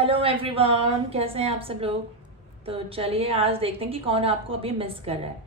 Hello everyone, कैसे हैं आप सब लोग। तो चलिए आज देखते हैं कि कौन आपको अभी मिस कर रहा है।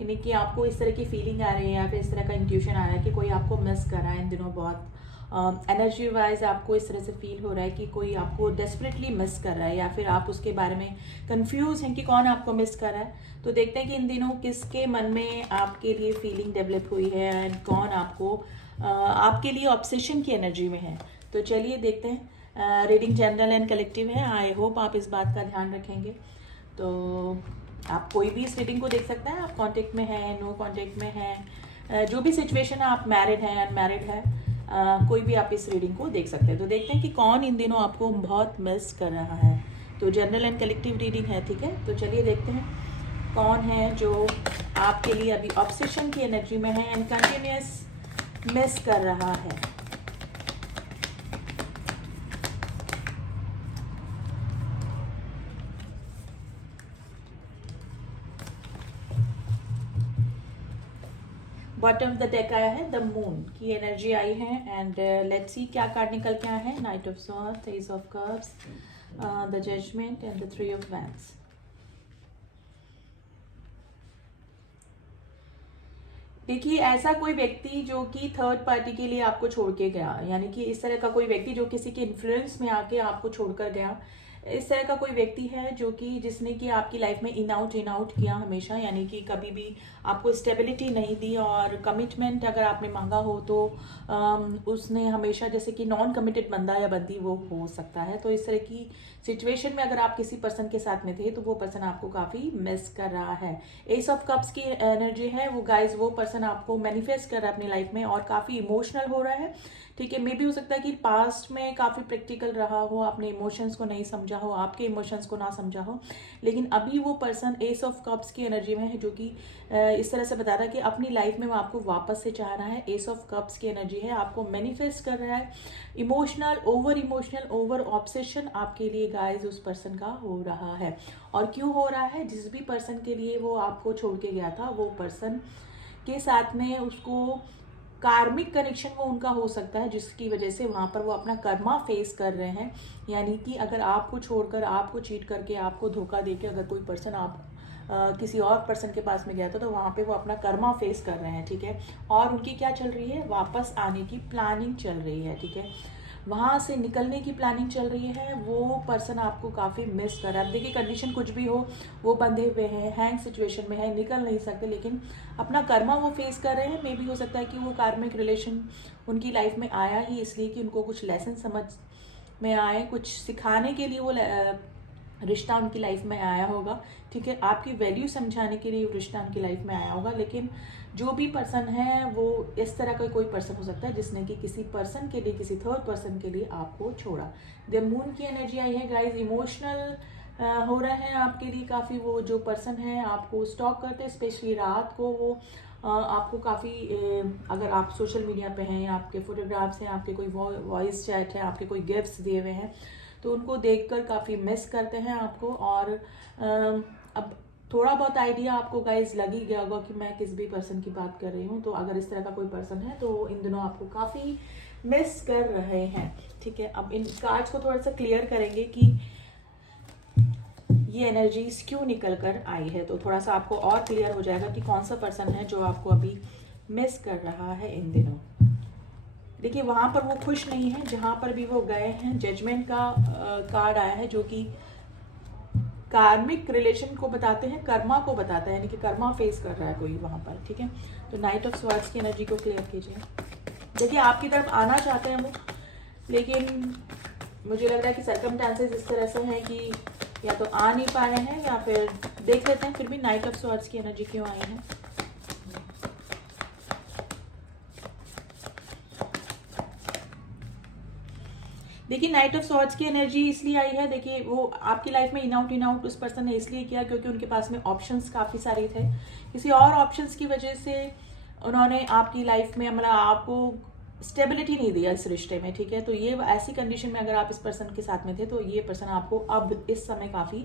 यानी कि आपको इस तरह की फीलिंग आ रही है या फिर इस तरह का इंट्यूशन आ रहा है कि कोई आपको मिस कर रहा है इन दिनों बहुत। एनर्जी वाइज आपको इस तरह से फील हो रहा है कि कोई आपको डेस्परेटली मिस कर रहा है या फिर आप उसके बारे में कंफ्यूज हैं कि कौन आपको मिस कर रहा है। तो देखते हैं कि इन दिनों किसके मन में आपके लिए फीलिंग डेवलप हुई है एंड कौन आपको आपके लिए ऑब्सेशन की एनर्जी में है। तो चलिए देखते हैं। रीडिंग जनरल एंड कलेक्टिव है। आई होप आप इस बात का ध्यान रखेंगे। तो आप कोई भी इस रीडिंग को देख सकते हैं। आप कांटेक्ट में हैं, नो कांटेक्ट में हैं, जो भी सिचुएशन है, आप मैरिड हैं, अनमैरिड है, कोई भी आप इस रीडिंग को देख सकते हैं। तो देखते हैं कि कौन इन दिनों आपको बहुत मिस कर रहा है। तो जनरल एंड कलेक्टिव रीडिंग है, ठीक है। तो चलिए देखते हैं कौन है जो आपके लिए अभी ऑब्सेशन की एनर्जी में है एंड कंटिन्यूस मिस कर रहा है। बॉटम ऑफ द डेक आया है, द मून की एनर्जी आई है एंड लेट्स सी क्या कार्ड निकल के आया है। Knight of swords, ace of cups, the judgement and the three of wands. देखिए, ऐसा कोई व्यक्ति जो कि थर्ड पार्टी के लिए आपको छोड़ के गया, यानी कि इस तरह का कोई व्यक्ति जो किसी के इन्फ्लुएंस में आके आपको छोड़कर गया, इस तरह का कोई व्यक्ति है जो कि जिसने कि आपकी लाइफ में इन आउट किया हमेशा, यानी कि कभी भी आपको स्टेबिलिटी नहीं दी और कमिटमेंट अगर आपने मांगा हो तो उसने हमेशा, जैसे कि नॉन कमिटेड बंदा या बंदी वो हो सकता है। तो इस तरह की सिचुएशन में अगर आप किसी पर्सन के साथ में थे तो वो पर्सन आपको काफ़ी मिस कर रहा है। एस ऑफ कप्स की एनर्जी है वो गाइज, वो पर्सन आपको मैनिफेस्ट कर रहा है अपनी लाइफ में और काफ़ी इमोशनल हो रहा है, ठीक है। मे भी हो सकता है कि पास्ट में काफ़ी प्रैक्टिकल रहा हो, आपने इमोशंस को नहीं समझा हो, आपके इमोशंस को ना समझा हो, लेकिन अभी वो पर्सन एस ऑफ कप्स की एनर्जी में है जो कि इस तरह से बता रहा है कि अपनी लाइफ में वो आपको वापस से चाह रहा है। एस ऑफ कप्स की एनर्जी है, आपको मैनिफेस्ट कर रहा है। इमोशनल ओवर ऑब्सेशन आपके लिए गाइज उस पर्सन का हो रहा है। और क्यों हो रहा है? जिस भी पर्सन के लिए वो आपको छोड़ के गया था, वो पर्सन के साथ में उसको कार्मिक कनेक्शन वो उनका हो सकता है, जिसकी वजह से वहाँ पर वो अपना कर्मा फेस कर रहे हैं। यानी कि अगर आपको छोड़कर, आपको चीट करके, आपको धोखा देके अगर कोई पर्सन आप किसी और पर्सन के पास में गया था तो वहाँ पे वो अपना कर्मा फेस कर रहे हैं, ठीक है। और उनकी क्या चल रही है? वापस आने की प्लानिंग चल रही है, ठीक है। वहाँ से निकलने की प्लानिंग चल रही है। वो पर्सन आपको काफ़ी मिस कर रहा है। देखिए, कंडीशन कुछ भी हो, वो बंधे हुए हैं, हैंग सिचुएशन में है, निकल नहीं सकते, लेकिन अपना कर्मा वो फेस कर रहे हैं। मे भी हो सकता है कि वो कार्मिक रिलेशन उनकी लाइफ में आया ही इसलिए कि उनको कुछ लेसन समझ में आए, कुछ सिखाने के लिए वो रिश्ता उनकी लाइफ में आया होगा, ठीक है। आपकी वैल्यू समझाने के लिए वो रिश्ता उनकी लाइफ में आया होगा। लेकिन जो भी पर्सन है वो इस तरह का कोई पर्सन हो सकता है जिसने कि किसी पर्सन के लिए, किसी थर्ड पर्सन के लिए आपको छोड़ा। द मून की एनर्जी आई है गाइज, इमोशनल हो रहे हैं आपके लिए काफ़ी। वो जो पर्सन है आपको स्टॉक करते हैं, स्पेशली रात को वो आपको काफ़ी, अगर आप सोशल मीडिया पे हैं, आपके फोटोग्राफ्स हैं, आपके कोई वॉइस चैट है, आपके कोई गिफ्ट्स दिए हुए हैं, तो उनको देखकर काफ़ी मिस करते हैं आपको। और अब थोड़ा बहुत आइडिया आपको गाइज लग ही गया होगा कि मैं किस भी पर्सन की बात कर रही हूँ। तो अगर इस तरह का कोई पर्सन है तो इन दिनों आपको काफ़ी मिस कर रहे हैं, ठीक है। अब इन कार्ड्स को थोड़ा सा क्लियर करेंगे कि ये एनर्जीज क्यों निकल कर आई है, तो थोड़ा सा आपको और क्लियर हो जाएगा कि कौन सा पर्सन है जो आपको अभी मिस कर रहा है इन दिनों। देखिए, वहाँ पर वो खुश नहीं है जहाँ पर भी वो गए हैं। जजमेंट का कार्ड आया है जो कि कार्मिक रिलेशन को बताते हैं, कर्मा को बताता है, यानी कि कर्मा फेस कर रहा है कोई वहाँ पर, ठीक है। तो नाइट ऑफ स्वॉर्ड्स की एनर्जी को क्लियर कीजिए। देखिए, आपकी तरफ आना चाहते हैं वो, लेकिन मुझे लग रहा है कि सर्कमस्टांसेस इस तरह से हैं कि या तो आ नहीं पा रहे हैं, या फिर देख लेते हैं फिर भी नाइट ऑफ स्वॉर्ड्स की एनर्जी क्यों आई है। देखिए, नाइट ऑफ स्वॉर्ड्स की एनर्जी इसलिए आई है, देखिए वो आपकी लाइफ में इन आउट उस पर्सन ने इसलिए किया क्योंकि उनके पास में ऑप्शंस काफ़ी सारे थे। किसी और ऑप्शंस की वजह से उन्होंने आपकी लाइफ में, मतलब आपको स्टेबिलिटी नहीं दिया इस रिश्ते में, ठीक है। तो ये ऐसी कंडीशन में अगर आप इस पर्सन के साथ में थे तो ये पर्सन आपको अब इस समय काफ़ी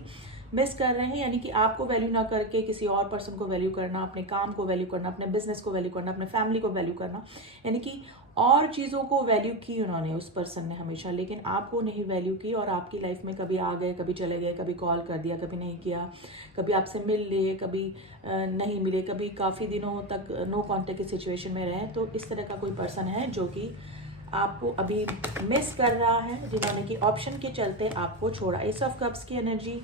मिस कर रहे हैं, यानी कि आपको वैल्यू ना करके किसी और पर्सन को वैल्यू करना, अपने काम को वैल्यू करना, अपने बिजनेस को वैल्यू करना, अपने फैमिली को वैल्यू करना, यानी कि और चीज़ों को वैल्यू की उन्होंने, उस पर्सन ने हमेशा, लेकिन आपको नहीं वैल्यू की। और आपकी लाइफ में कभी आ गए, कभी चले गए, कभी कॉल कर दिया, कभी नहीं किया, कभी आपसे मिल लिए, कभी नहीं मिले, कभी काफ़ी दिनों तक नो कांटेक्ट की सिचुएशन में रहे। तो इस तरह का कोई पर्सन है जो कि आपको अभी मिस कर रहा है, जिन्होंने कि ऑप्शन के चलते आपको छोड़ा। एस ऑफ कप्स की एनर्जी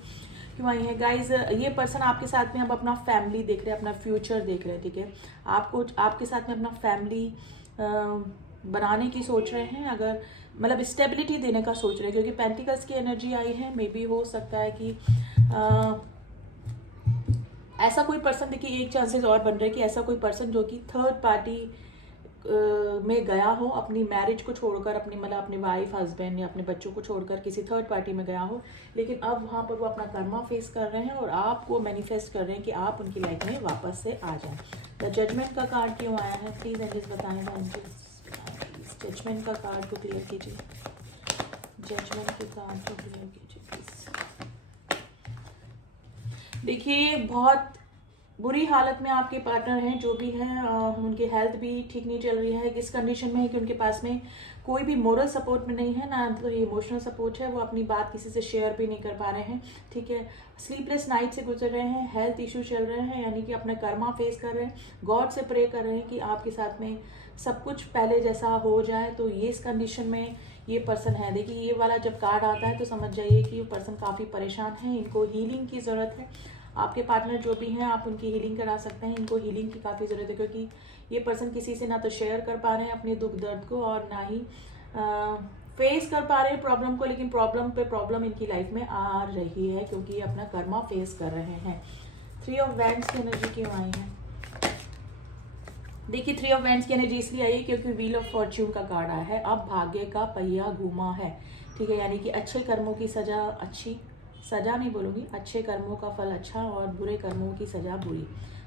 क्यों आई है गाइज? ये पर्सन आपके साथ में अब अपना फैमिली देख रहे हैं, अपना फ्यूचर देख रहे हैं, ठीक है। आपको आपके साथ में अपना फैमिली बनाने की सोच रहे हैं, अगर मतलब स्टेबिलिटी देने का सोच रहे हैं, क्योंकि पेंटिकल्स की एनर्जी आई है। मे बी हो सकता है कि ऐसा कोई पर्सन, देखिए एक चांसेस और बन रहे हैं कि ऐसा कोई पर्सन जो कि थर्ड पार्टी में गया हो, अपनी मैरिज को छोड़कर, अपनी मतलब अपनी वाइफ, हस्बैंड या अपने बच्चों को छोड़कर किसी थर्ड पार्टी में गया हो, लेकिन अब वहाँ पर वो अपना कर्मा फेस कर रहे हैं और आपको मैनिफेस्ट कर रहे हैं कि आप उनकी लाइफ में वापस से आ जाएं। द जजमेंट का कार्ड क्यों आया है? प्लीज एंजल्स बताएं, एंजल्स जजमेंट का कार्ड को क्लियर कीजिए, जजमेंट के कार्ड को क्लियर कीजिए प्लीज। देखिए बहुत बुरी हालत में आपके पार्टनर हैं, जो भी हैं, उनकी हेल्थ भी ठीक नहीं चल रही है। किस कंडीशन में है कि उनके पास में कोई भी मोरल सपोर्ट में नहीं है, ना तो इमोशनल सपोर्ट है, वो अपनी बात किसी से शेयर भी नहीं कर पा रहे हैं, ठीक है। स्लीपलेस नाइट से गुजर रहे हैं, हेल्थ इशू चल रहे हैं, यानी कि अपने कर्मा फेस कर रहे हैं, गॉड से प्रे कर रहे हैं कि आपके साथ में सब कुछ पहले जैसा हो जाए। तो ये इस कंडीशन में ये पर्सन है। देखिए ये वाला जब कार्ड आता है तो समझ जाइए कि ये पर्सन काफ़ी परेशान है, इनको हीलिंग की ज़रूरत है। आपके पार्टनर जो भी हैं, आप उनकी हीलिंग करा सकते हैं, इनको हीलिंग की काफ़ी ज़रूरत है, क्योंकि ये पर्सन किसी से ना तो शेयर कर पा रहे हैं अपने दुख दर्द को, और ना ही फेस कर पा रहे हैं प्रॉब्लम को, लेकिन प्रॉब्लम पे प्रॉब्लम इनकी लाइफ में आ रही है, क्योंकि ये अपना कर्मा फेस कर रहे हैं। 3 ऑफ वैंड्स की एनर्जी क्यों आई है? देखिए 3 ऑफ वैंड्स की एनर्जी इसलिए आई है क्योंकि व्हील ऑफ फॉर्च्यून का कार्ड आया है। अब भाग्य का पहिया घूमा है, ठीक है, यानी कि अच्छे कर्मों की सजा अच्छी, सजा नहीं बोलूँगी, अच्छे कर्मों का फल अच्छा और बुरे कर्मों की सजा बुरी।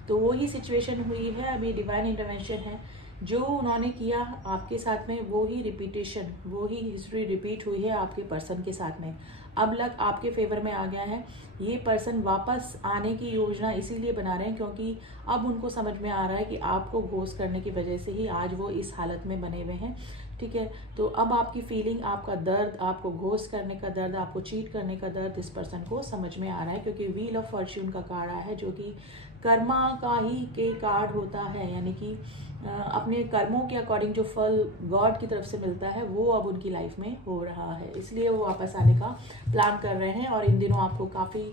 तो वही सिचुएशन हुई है, अभी डिवाइन इंटरवेंशन है, जो उन्होंने किया आपके साथ में वो ही रिपीटेशन, वो ही हिस्ट्री रिपीट हुई है आपके पर्सन के साथ में। अब लक आपके फेवर में आ गया है। ये पर्सन वापस आने की योजना इसीलिए बना रहे हैं क्योंकि अब उनको समझ में आ रहा है कि आपको घोस्ट करने की वजह से ही आज वो इस हालत में बने हुए हैं, ठीक है। तो अब आपकी फीलिंग, आपका दर्द, आपको घोस्ट करने का दर्द, आपको चीट करने का दर्द इस पर्सन को समझ में आ रहा है, क्योंकि व्हील ऑफ फॉर्च्यून का कार्ड आया है, जो कि कर्मा का ही के कार्ड होता है, यानी कि अपने कर्मों के अकॉर्डिंग जो फल गॉड की तरफ से मिलता है वो अब उनकी लाइफ में हो रहा है, इसलिए वो वापस आने का प्लान कर रहे हैं और इन दिनों आपको काफ़ी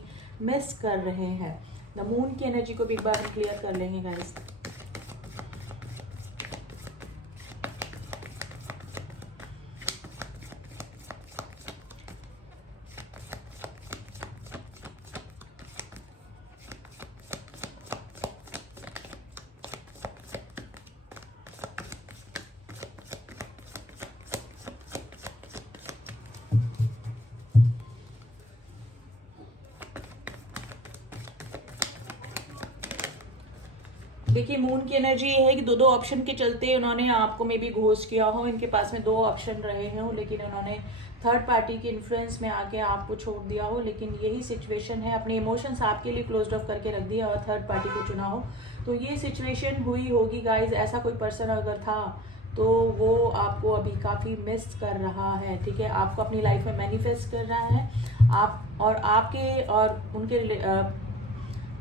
मिस कर रहे हैं। द मून की एनर्जी को भी एक बार क्लियर कर लेंगे गाइस। देखिए मून की एनर्जी ये है कि दो दो ऑप्शन के चलते उन्होंने आपको मे बी घोस्ट किया हो, इनके पास में 2 ऑप्शन रहे हों, लेकिन उन्होंने थर्ड पार्टी के इन्फ्लुएंस में आके आपको छोड़ दिया हो। लेकिन यही सिचुएशन है, अपने इमोशंस आपके लिए क्लोज ऑफ करके रख दिया और थर्ड पार्टी को चुना हो, तो ये सिचुएशन हुई होगी गाइज। ऐसा कोई पर्सन अगर था तो वो आपको अभी काफ़ी मिस कर रहा है, ठीक है, आपको अपनी लाइफ में मैनिफेस्ट कर रहा है। आप और आपके और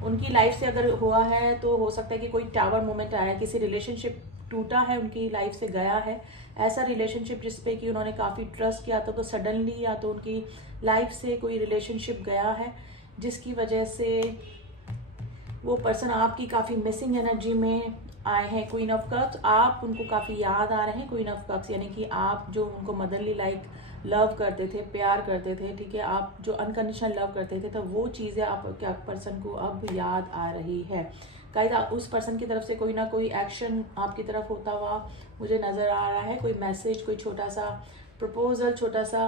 उनकी लाइफ से अगर हुआ है तो हो सकता है कि कोई टावर मोमेंट आया, किसी रिलेशनशिप टूटा है, उनकी लाइफ से गया है ऐसा रिलेशनशिप जिसपे कि उन्होंने काफ़ी ट्रस्ट किया था, तो सडनली या तो उनकी लाइफ से कोई रिलेशनशिप गया है जिसकी वजह से वो पर्सन आपकी काफ़ी मिसिंग एनर्जी में आए हैं। क्वीन ऑफ कप्स, आप उनको काफ़ी याद आ रहे हैं। क्वीन ऑफ कप्स यानी कि आप जो उनको मदरली लाइक लव करते थे, प्यार करते थे, ठीक है, आप जो अनकंडीशनल लव करते थे, तो वो चीज़ें आप क्या पर्सन को अब याद आ रही है। गाइस उस पर्सन की तरफ से कोई ना कोई एक्शन आपकी तरफ होता हुआ मुझे नज़र आ रहा है, कोई मैसेज, कोई छोटा सा प्रपोजल, छोटा सा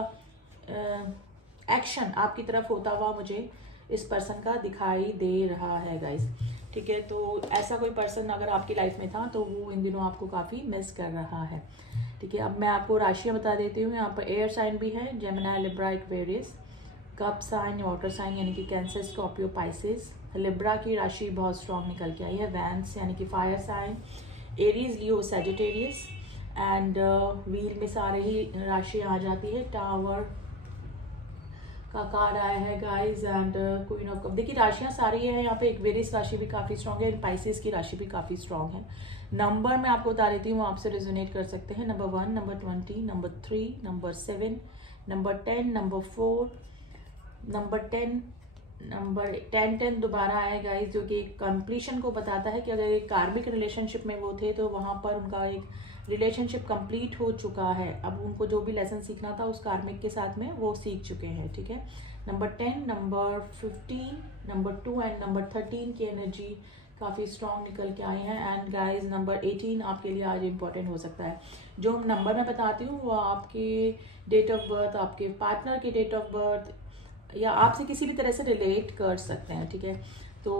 एक्शन आपकी तरफ होता हुआ मुझे इस पर्सन का दिखाई दे रहा है गाइस, ठीक है। तो ऐसा कोई पर्सन अगर आपकी लाइफ में था तो वो इन दिनों आपको काफ़ी मिस कर रहा है, ठीक है। अब मैं आपको राशियाँ बता देती हूँ। यहाँ पर एयर साइन भी है, Gemini, Libra, Aquarius, cup sign, water sign यानी कि कैंसर, स्कॉर्पियो, पाइसेस। लिब्रा की राशि बहुत स्ट्रॉन्ग निकल के आई है। वैंस यानी कि fire sign, Aries, Leo, Sagittarius. And wheel में सारे ही राशि आ जाती है। टावर का कार्ड आया है guys and queen of cup. देखिए राशियाँ सारी है यहाँ पे। एक्वेरियस राशि भी काफ़ी स्ट्रॉन्ग है, पाइसेस की राशि भी काफ़ी स्ट्रॉन्ग है। नंबर मैं आपको बता देती हूँ, आपसे रेजोनेट कर सकते हैं। Number 1, number 20, number 3, number 7, number 10, number 4, number 10, number 10 दोबारा आया गाइस, जो कि कंप्लीशन को बताता है कि अगर एक कार्मिक रिलेशनशिप में वो थे तो वहाँ पर उनका एक रिलेशनशिप कंप्लीट हो चुका है। अब उनको जो भी लेसन सीखना था उस कार्मिक के साथ में वो सीख चुके हैं, ठीक है। Number 10, number 15, number 2 and number 13 की एनर्जी काफ़ी स्ट्रॉन्ग निकल के आई है। एंड गाइस नंबर 18 आपके लिए आज इंपॉर्टेंट हो सकता है। जो नंबर मैं बताती हूँ वो आपके डेट ऑफ बर्थ, आपके पार्टनर के डेट ऑफ बर्थ या आपसे किसी भी तरह से रिलेट कर सकते हैं, ठीक है। तो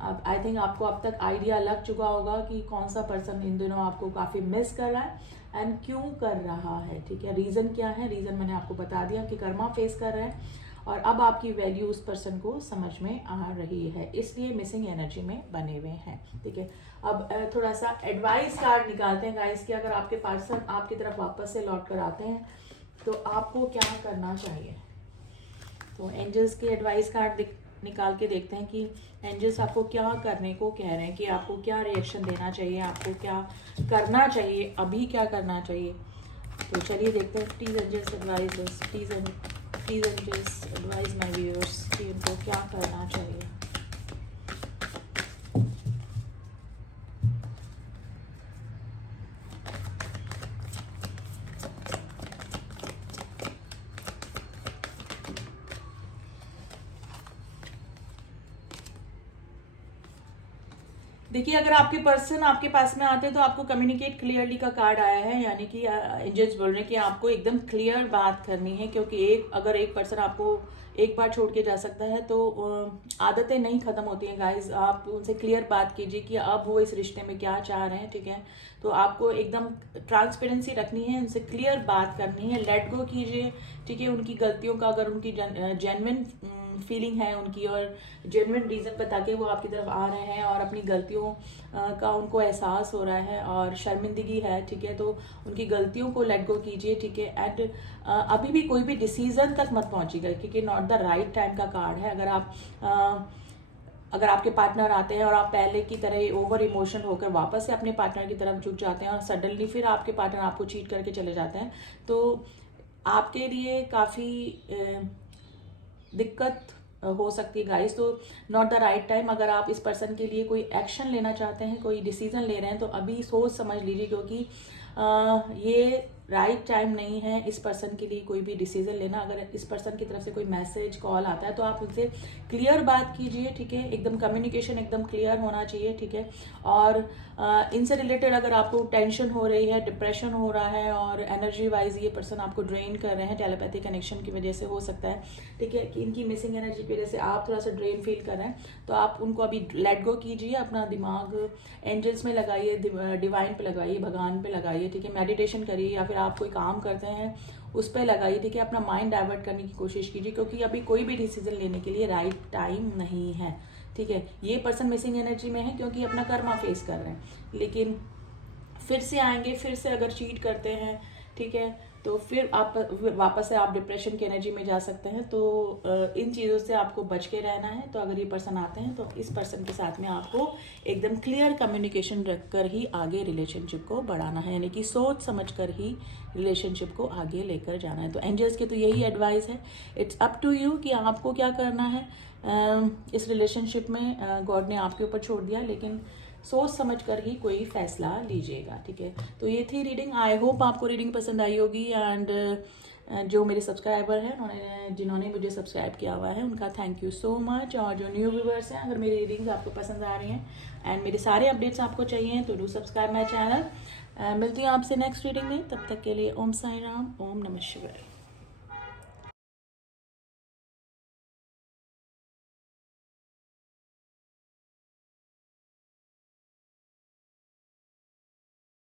अब आई थिंक आपको अब तक आइडिया लग चुका होगा कि कौन सा पर्सन इन दिनों आपको काफ़ी मिस कर रहा है एंड क्यों कर रहा है, ठीक है। रीज़न क्या है, रीज़न मैंने आपको बता दिया कि कर्मा फेस कर रहे हैं और अब आपकी वैल्यू उस पर्सन को समझ में आ रही है, इसलिए मिसिंग एनर्जी में बने हुए हैं, ठीक है। अब थोड़ा सा एडवाइस कार्ड निकालते हैं गाइस कि अगर आपके पर्सन आपकी तरफ वापस से लौट कर आते हैं तो आपको क्या करना चाहिए। तो एंजल्स की एडवाइस कार्ड निकाल के देखते हैं कि एंजल्स आपको क्या करने को कह रहे हैं, कि आपको क्या रिएक्शन देना चाहिए, आपको क्या करना चाहिए, अभी क्या करना चाहिए। तो चलिए देखते हैं। Please angels advise, please angels advise my viewers कि उनको क्या करना चाहिए। देखिए अगर आपके पर्सन आपके पास में आते हैं तो आपको कम्युनिकेट क्लियरली का कार्ड आया है, यानी कि एंजल्स बोल रहे हैं कि आपको एकदम क्लियर बात करनी है, क्योंकि अगर एक पर्सन आपको एक बार छोड़ के जा सकता है तो आदतें नहीं खत्म होती हैं गाइस। आप उनसे क्लियर बात कीजिए कि अब वो इस रिश्ते में क्या चाह रहे हैं, ठीक है। तो आपको एकदम ट्रांसपेरेंसी रखनी है, उनसे क्लियर बात करनी है, लेट गो कीजिए, ठीक है। उनकी गलतियों का अगर उनकी जेन्युइन फीलिंग है उनकी और जेन्युइन रीज़न बता के वो आपकी तरफ आ रहे हैं और अपनी गलतियों का उनको एहसास हो रहा है और शर्मिंदगी है, ठीक है। तो उनकी गलतियों को लेट गो कीजिए, ठीक है। एंड अभी भी कोई भी डिसीजन तक मत पहुंचिएगा, क्योंकि नॉट द राइट टाइम का कार्ड है। अगर आपके पार्टनर आते हैं और आप पहले की तरह ओवर इमोशनल होकर वापस से अपने पार्टनर की तरफ झुक जाते हैं और सडनली फिर आपके पार्टनर आपको चीट करके चले जाते हैं, तो आपके लिए काफ़ी दिक्कत हो सकती है गाइस। तो नॉट द राइट टाइम। अगर आप इस पर्सन के लिए कोई एक्शन लेना चाहते हैं, कोई डिसीजन ले रहे हैं, तो अभी सोच समझ लीजिए, क्योंकि ये राइट टाइम नहीं है इस पर्सन के लिए कोई भी डिसीजन लेना। अगर इस पर्सन की तरफ से कोई मैसेज कॉल आता है तो आप उनसे क्लियर बात कीजिए, ठीक है। एकदम कम्युनिकेशन एकदम क्लियर होना चाहिए, ठीक है। और इनसे रिलेटेड अगर आपको टेंशन हो रही है, डिप्रेशन हो रहा है और एनर्जी वाइज ये पर्सन आपको ड्रेन कर रहे हैं, टेलीपैथी कनेक्शन की वजह से हो सकता है, ठीक है, कि इनकी मिसिंग एनर्जी की वजह से आप थोड़ा सा ड्रेन फील कर रहे हैं, तो आप उनको अभी लेट गो कीजिए। अपना दिमाग एंजल्स में लगाइए, डिवाइन पे लगाइए, भगवान पे लगाइए, ठीक है। मेडिटेशन करिए या फिर आप कोई काम करते हैं उस पर लगाइए, ठीक है। अपना माइंड डाइवर्ट करने की कोशिश कीजिए, क्योंकि अभी कोई भी डिसीजन लेने के लिए राइट टाइम नहीं है, ठीक है। ये पर्सन मिसिंग एनर्जी में है क्योंकि अपना कर्मा फेस कर रहे हैं, लेकिन फिर से आएंगे, फिर से अगर चीट करते हैं, ठीक है, तो फिर आप वापस से आप डिप्रेशन की एनर्जी में जा सकते हैं। तो इन चीज़ों से आपको बच के रहना है। तो अगर ये पर्सन आते हैं तो इस पर्सन के साथ में आपको एकदम क्लियर कम्युनिकेशन रखकर ही आगे रिलेशनशिप को बढ़ाना है, यानी कि सोच समझ कर ही रिलेशनशिप को आगे लेकर जाना है। तो एंजल्स की तो यही एडवाइस है। इट्स अप टू यू कि आपको क्या करना है। इस रिलेशनशिप में गॉड ने आपके ऊपर छोड़ दिया, लेकिन सोच समझ कर ही कोई फैसला लीजिएगा, ठीक है। तो ये थी रीडिंग। आई होप आपको रीडिंग पसंद आई होगी। एंड जो मेरे सब्सक्राइबर हैं जिन्होंने मुझे सब्सक्राइब किया हुआ है उनका थैंक यू सो मच। और जो न्यू व्यूवर्स हैं, अगर मेरी रीडिंग्स आपको पसंद आ रही हैं एंड मेरे सारे अपडेट्स आपको चाहिए तो डू सब्सक्राइब माई चैनल। मिलती हूँ आपसे नेक्स्ट रीडिंग में, तब तक के लिए ओम साई राम, ओम नमः शिवाय।